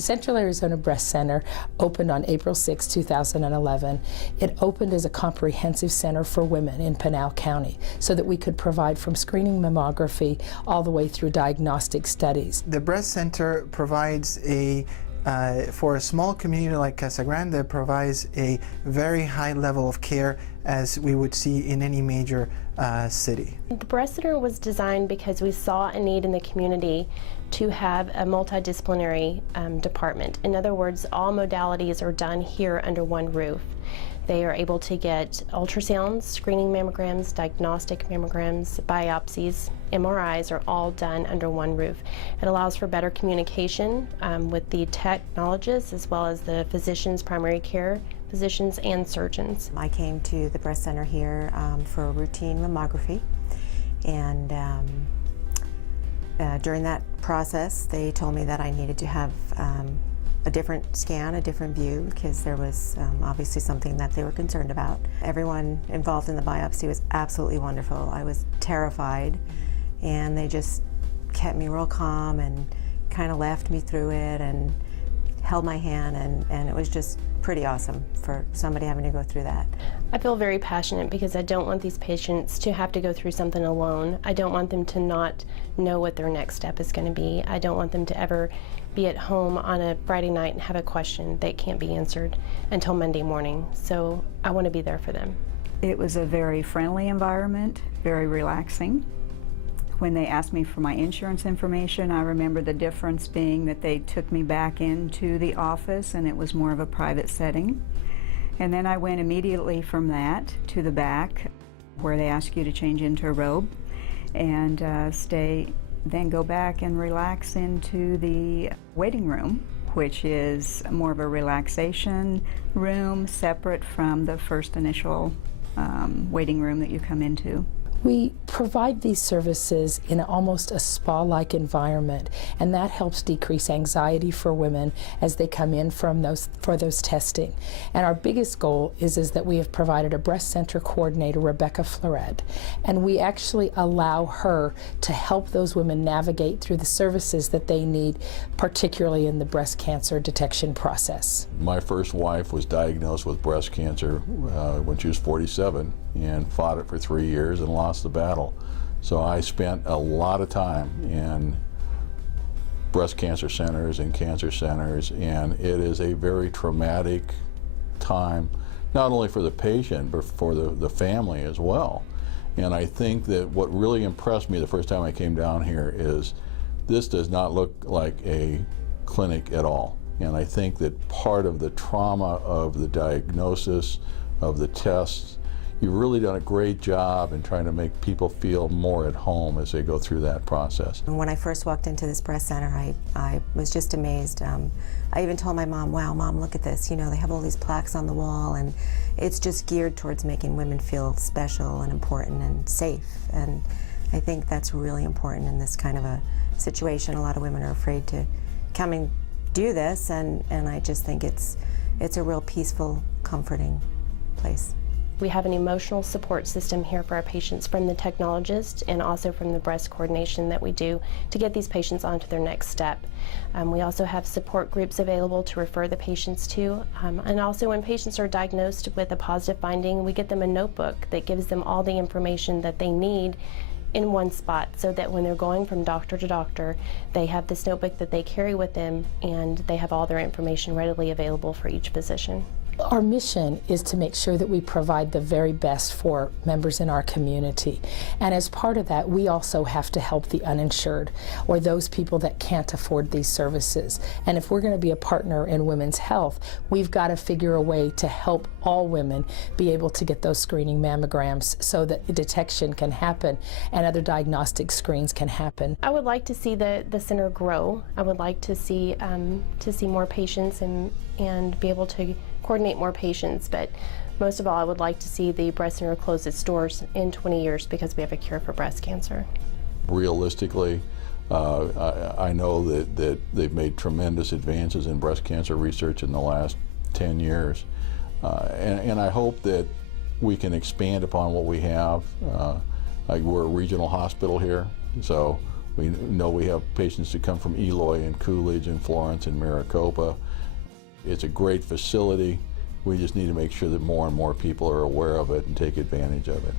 Central Arizona Breast Center opened on April 6, 2011. It opened as a comprehensive center for women in Pinal County so that we could provide from screening mammography all the way through diagnostic studies. The breast center provides for a small community like Casa Grande, provides a very high level of care as we would see in any major city. The breast center was designed because we saw a need in the community to have a multidisciplinary department. In other words, all modalities are done here under one roof. They are able to get ultrasounds, screening mammograms, diagnostic mammograms, biopsies, MRIs are all done under one roof. It allows for better communication with the technologists as well as the physicians, primary care physicians, and surgeons. I came to the breast center here for a routine mammography, and during that process they told me that I needed to have a different scan, a different view, because there was obviously something that they were concerned about. Everyone involved in the biopsy was absolutely wonderful. I was terrified, and they just kept me real calm and kind of laughed me through it and held my hand, and it was just pretty awesome for somebody having to go through that. I feel very passionate because I don't want these patients to have to go through something alone. I don't want them to not know what their next step is going to be. I don't want them to ever be at home on a Friday night and have a question that can't be answered until Monday morning. So I want to be there for them. It was a very friendly environment, very relaxing. When they asked me for my insurance information, I remember the difference being that they took me back into the office and it was more of a private setting. And then I went immediately from that to the back where they ask you to change into a robe and then go back and relax into the waiting room, which is more of a relaxation room separate from the first initial waiting room that you come into. We provide these services in almost a spa-like environment, and that helps decrease anxiety for women as they come in for those testing. And our biggest goal is that we have provided a breast center coordinator, Rebecca Fleuret, and we actually allow her to help those women navigate through the services that they need, particularly in the breast cancer detection process. My first wife was diagnosed with breast cancer when she was 47 and fought it for 3 years and lost the battle. So I spent a lot of time in breast cancer centers and cancer centers, and it is a very traumatic time, not only for the patient, but for the family as well. And I think that what really impressed me the first time I came down here is this does not look like a clinic at all. And I think that part of the trauma of the diagnosis, of the tests, you've really done a great job in trying to make people feel more at home as they go through that process. When I first walked into this breast center, I was just amazed. I even told my mom, wow, Mom, look at this. You know, they have all these plaques on the wall, and it's just geared towards making women feel special and important and safe. And I think that's really important in this kind of a situation. A lot of women are afraid to come and do this, and I just think it's a real peaceful, comforting place. We have an emotional support system here for our patients from the technologist and also from the breast coordination that we do to get these patients on to their next step. We also have support groups available to refer the patients to. And also when patients are diagnosed with a positive finding, we get them a notebook that gives them all the information that they need in one spot so that when they're going from doctor to doctor, they have this notebook that they carry with them and they have all their information readily available for each physician. Our mission is to make sure that we provide the very best for members in our community. And as part of that, we also have to help the uninsured or those people that can't afford these services. And if we're going to be a partner in women's health, we've got to figure a way to help all women be able to get those screening mammograms so that detection can happen and other diagnostic screens can happen. I would like to see the center grow. I would like to see more patients and be able to coordinate more patients, but most of all, I would like to see the breast center close its doors in 20 years because we have a cure for breast cancer. Realistically, I know that they've made tremendous advances in breast cancer research in the last 10 years, and I hope that we can expand upon what we have. We're a regional hospital here, so We know we have patients that come from Eloy and Coolidge and Florence and Maricopa. It's a great facility. We just need to make sure that more and more people are aware of it and take advantage of it.